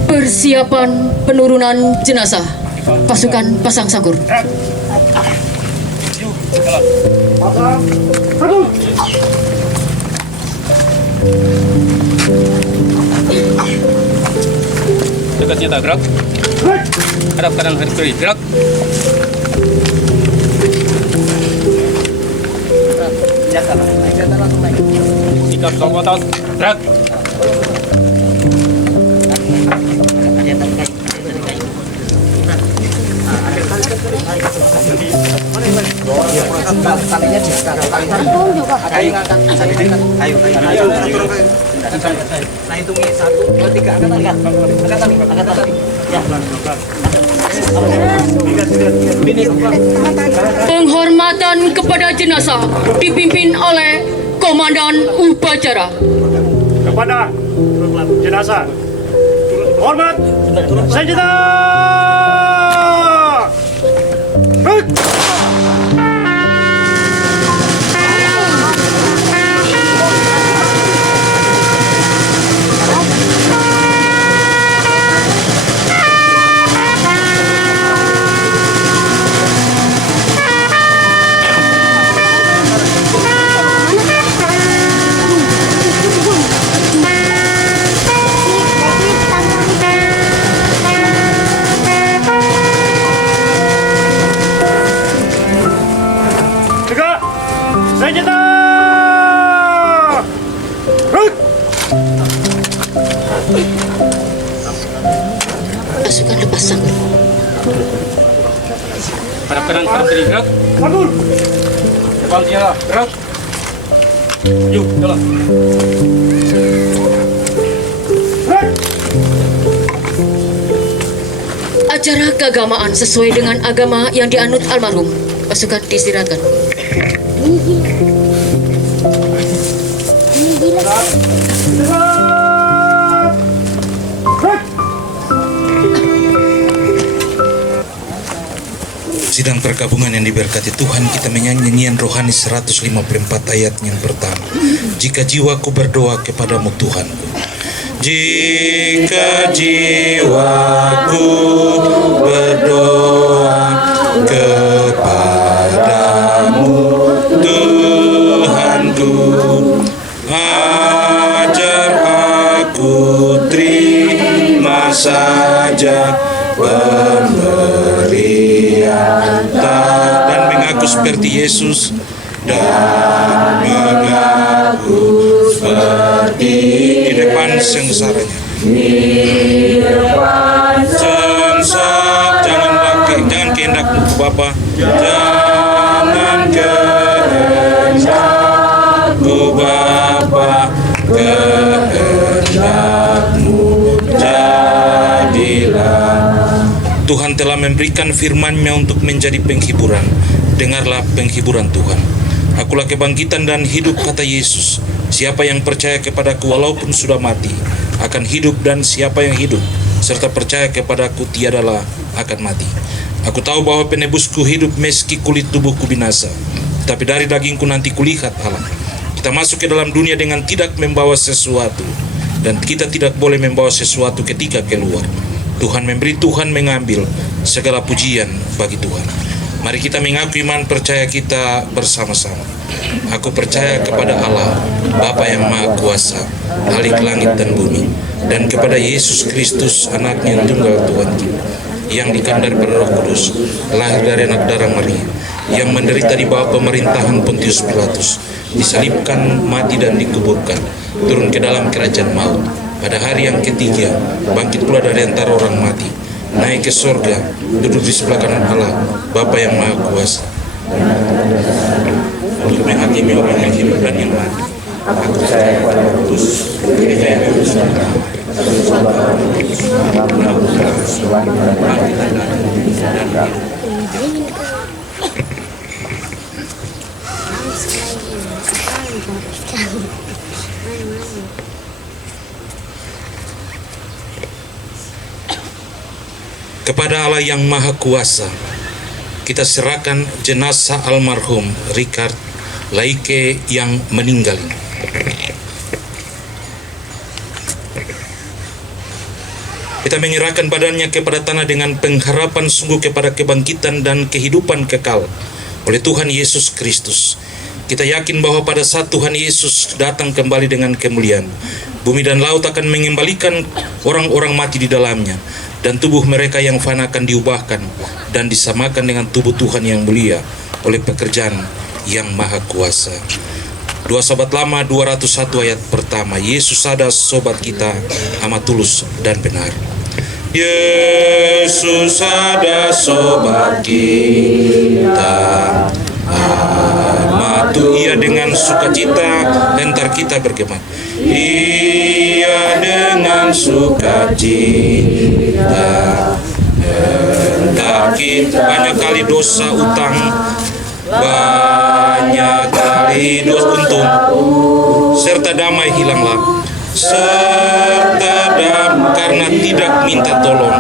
Persiapan penurunan jenazah pasukan Pasang Sangkur. Dekat senjata, gerak. Hadap kanan, hadap kiri, gerak. Sikap sok otot, gerak. Penghormatan kepada jenazah dipimpin oleh Komandan Upacara. Kepada jenazah, hormat, senjata. Senjata! Pasukan lepas sangkur. Hadap kanan, hadap kiri, gerak. Mundur. Depan senjata, gerak. Yuk, jalan. Acara keagamaan sesuai dengan agama yang dianut almarhum. Pasukan diistirahatkan. Sidang perkabungan yang diberkati Tuhan, kita menyanyi nyanyian rohani 154 ayat yang pertama. Jika jiwaku berdoa kepadamu Tuhanku. Jika jiwaku berdoa kepadamu Tuhan. saja pemberian dan mengaku seperti Yesus dan mengaku seperti di depan sengsaranya. Jangan kehendakmu Bapa, jangan kehendakmu Bapa, kehendakmu jadilah. Tuhan telah memberikan firman-Nya untuk menjadi penghiburan. Dengarlah penghiburan Tuhan. Akulah kebangkitan dan hidup, kata Yesus. Siapa yang percaya kepadaku walaupun sudah mati akan hidup, dan siapa yang hidup serta percaya kepadaku tiadalah akan mati. Aku tahu bahwa penebusku hidup meski kulit tubuhku binasa, tapi dari dagingku nanti kulihat Allah. Kita masuk ke dalam dunia dengan tidak membawa sesuatu, dan kita tidak boleh membawa sesuatu ketika keluar. Tuhan memberi, Tuhan mengambil. Segala pujian bagi Tuhan. Mari kita mengaku iman percaya kita bersama-sama. Aku percaya kepada Allah, Bapa yang Maha Kuasa, Khalik langit dan bumi, dan kepada Yesus Kristus, Anaknya yang tunggal Tuhan kita, yang dikandar pada Roh Kudus, lahir dari anak darah Maria, yang menderita di bawah pemerintahan Pontius Pilatus, disalibkan, mati dan dikuburkan, turun ke dalam kerajaan maut. Pada hari yang ketiga, bangkit pula dari antara orang mati, naik ke surga, duduk di sebelah kanan Allah, Bapa yang Maha Kuasa, untuk menghakimi orang yang hidup dan yang mati. Aku percaya kepada Roh Kudus, gereja yang kudus dan damai, kepada Allah yang Maha Kuasa, kita serahkan jenazah almarhum Richard Laike yang meninggal ini. Kita menyerahkan badannya kepada tanah dengan pengharapan sungguh kepada kebangkitan dan kehidupan kekal oleh Tuhan Yesus Kristus. Kita yakin bahwa pada saat Tuhan Yesus datang kembali dengan kemuliaan, bumi dan laut akan mengembalikan orang-orang mati di dalamnya, dan tubuh mereka yang fana akan diubahkan dan disamakan dengan tubuh Tuhan yang mulia oleh pekerjaan yang Maha Kuasa. 2 Sahabat Lama 201 ayat pertama. Yesus ada sobat kita amat tulus dan benar. Yesus ada sobat kita amat tulus. Ia dengan sukacita hentar kita bergema. Ia dengan sukacita hentar kita. Banyak kali dosa utang, banyak kali dosa untung, serta damai hilanglah, serta karena tidak minta tolong,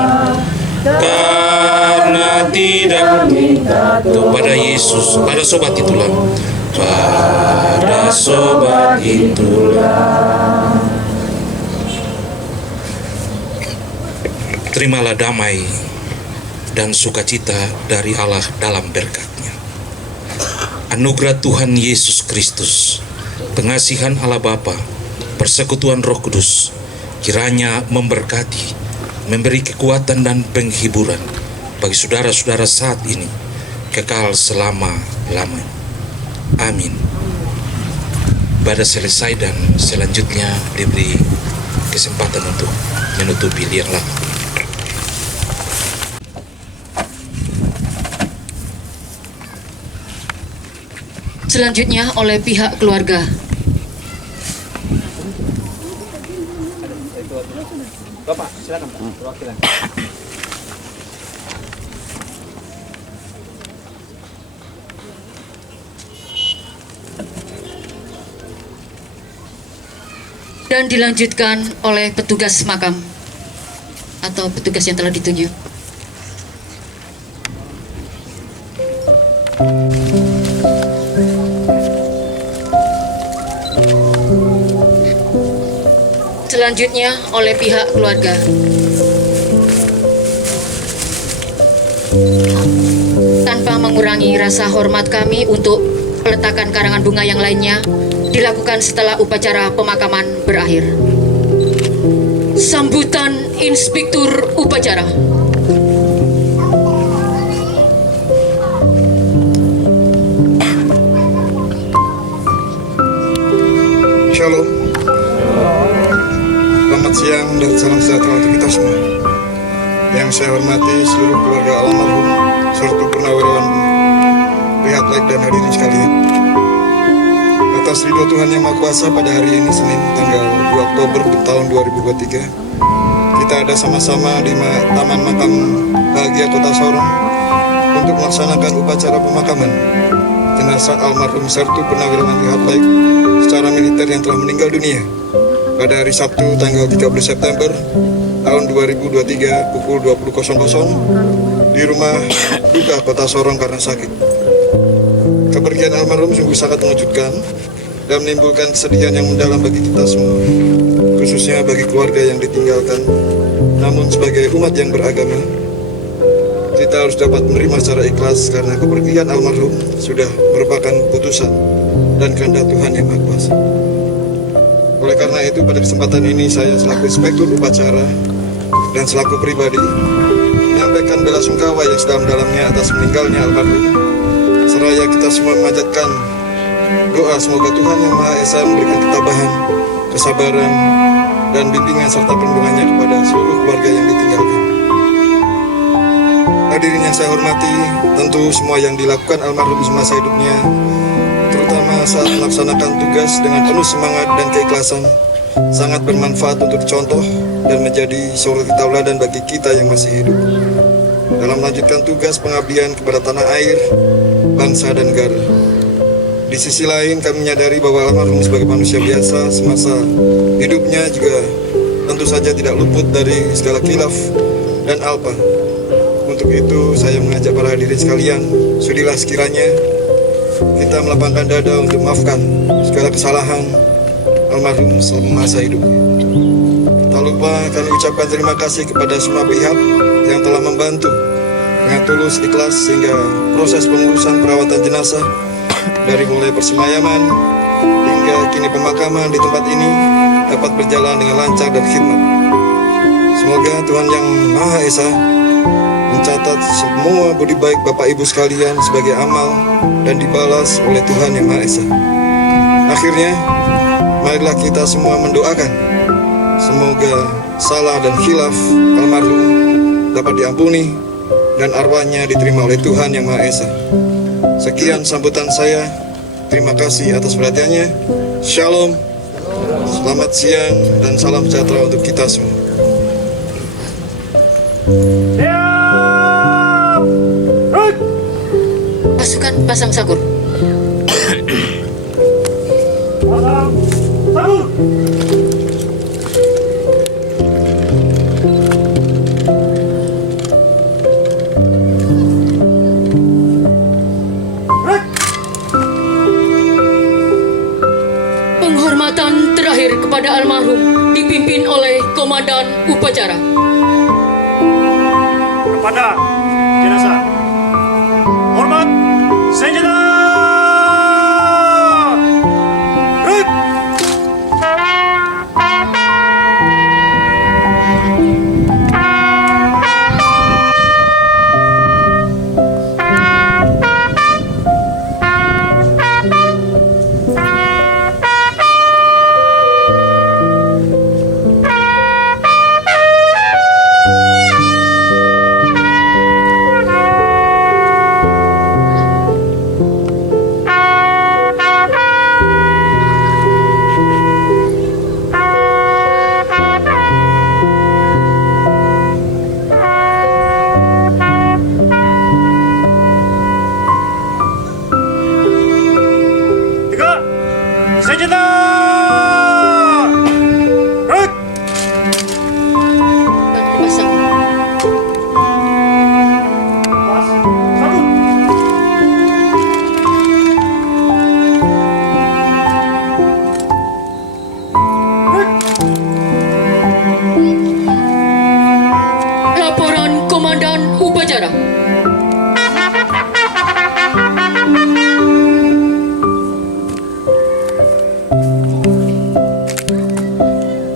karena tidak minta kepada Yesus. Pada sobat itulah, pada sobat itulah, terimalah damai dan sukacita dari Allah dalam berkat-Nya. Anugerah Tuhan Yesus Kristus, pengasihan Allah Bapa, persekutuan Roh Kudus, kiranya memberkati, memberi kekuatan dan penghiburan bagi saudara-saudara saat ini, kekal selama-lamanya. Amin. Ibadah selesai dan selanjutnya diberi kesempatan untuk menutupi liang lahat. Selanjutnya oleh pihak keluarga. Bapak, silakan Pak, perwakilan. Dan dilanjutkan oleh petugas makam atau petugas yang telah ditunjuk. Selanjutnya oleh pihak keluarga. Tanpa mengurangi rasa hormat kami untuk peletakan karangan bunga yang lainnya dilakukan setelah upacara pemakaman berakhir. Sambutan Inspektur Upacara. Shalom. Selamat siang dan salam sejahtera untuk kita semua. Yang saya hormati seluruh keluarga almarhum serta purnawirawan Lihat Like dan hadirin sekalian. Atas ridho Tuhan Yang Maha Kuasa, pada hari ini Senin tanggal 2 Oktober tahun 2023, kita ada sama-sama di Taman Makam Bahagia Kota Sorong untuk melaksanakan upacara pemakaman jenazah almarhum Sertu Purnawirawan Lihat Like secara militer yang telah meninggal dunia pada hari Sabtu tanggal 30 September tahun 2023 pukul 20.00 di rumah duka Kota Sorong karena sakit. Kepergian almarhum sungguh sangat mengejutkan dan menimbulkan kesedihan yang mendalam bagi kita semua, khususnya bagi keluarga yang ditinggalkan. Namun sebagai umat yang beragama, kita harus dapat menerima secara ikhlas karena kepergian almarhum sudah merupakan putusan dan kehendak Tuhan Yang Maha Kuasa. Oleh karena itu, pada kesempatan ini saya selaku inspektur upacara dan selaku pribadi menyampaikan bela sungkawa yang sedalam-dalamnya atas meninggalnya almarhum, seraya kita semua memanjatkan doa semoga Tuhan Yang Maha Esa memberikan ketabahan, kesabaran, dan bimbingan serta perlindungannya kepada seluruh keluarga yang ditinggalkan. Hadirin yang saya hormati, tentu semua yang dilakukan almarhum semasa hidupnya, terutama saat melaksanakan tugas dengan penuh semangat dan keikhlasan, sangat bermanfaat untuk dicontoh dan menjadi suri tauladan bagi kita yang masih hidup dalam melanjutkan tugas pengabdian kepada tanah air, bangsa, dan negara. Di sisi lain, kami menyadari bahwa almarhum sebagai manusia biasa semasa hidupnya juga tentu saja tidak luput dari segala khilaf dan alpa. Untuk itu, saya mengajak para hadirin sekalian, sudilah sekiranya kita melapangkan dada untuk memaafkan segala kesalahan almarhum selama masa hidupnya. Tak lupa kami ucapkan terima kasih kepada semua pihak yang telah membantu dengan tulus ikhlas sehingga proses pengurusan perawatan jenazah dari mulai persemayaman hingga kini pemakaman di tempat ini dapat berjalan dengan lancar dan khidmat. Semoga Tuhan Yang Maha Esa mencatat semua budi baik Bapak Ibu sekalian sebagai amal dan dibalas oleh Tuhan Yang Maha Esa. Akhirnya, marilah kita semua mendoakan semoga salah dan khilaf almarhum dapat diampuni dan arwahnya diterima oleh Tuhan Yang Maha Esa. Sekian sambutan saya. Terima kasih atas perhatiannya. Shalom. Selamat siang dan salam sejahtera untuk kita semua. Pasukan pasang sakur. Pasang sakur. Penghormatan terakhir kepada almarhum dipimpin oleh Komandan Upacara. Kepada jenazah, hormat senjata. Rut.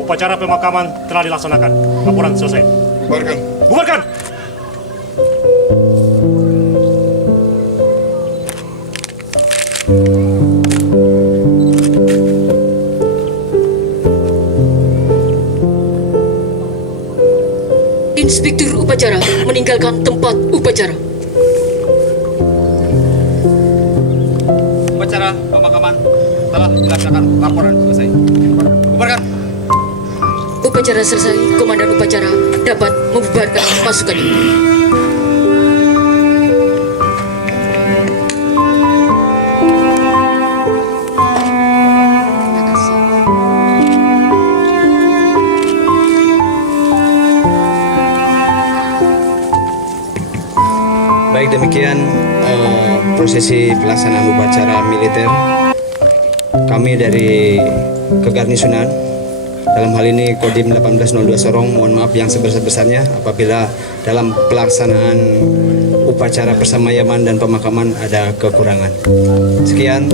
upacara pemakaman telah dilaksanakan. Laporan selesai. Bubarkan. Bubarkan! Inspektur upacara meninggalkan tempat upacara. Upacara pemakaman telah dilaksanakan. Laporan selesai. Bubarkan. Upacara selesai, komandan upacara dapat membubarkan pasukan ini. Baik, demikian prosesi pelaksanaan upacara militer kami dari kegarnisonan, dalam hal ini Kodim 1802 Sorong, mohon maaf yang sebesar-besarnya apabila dalam pelaksanaan upacara persamayaman dan pemakaman ada kekurangan. Sekian.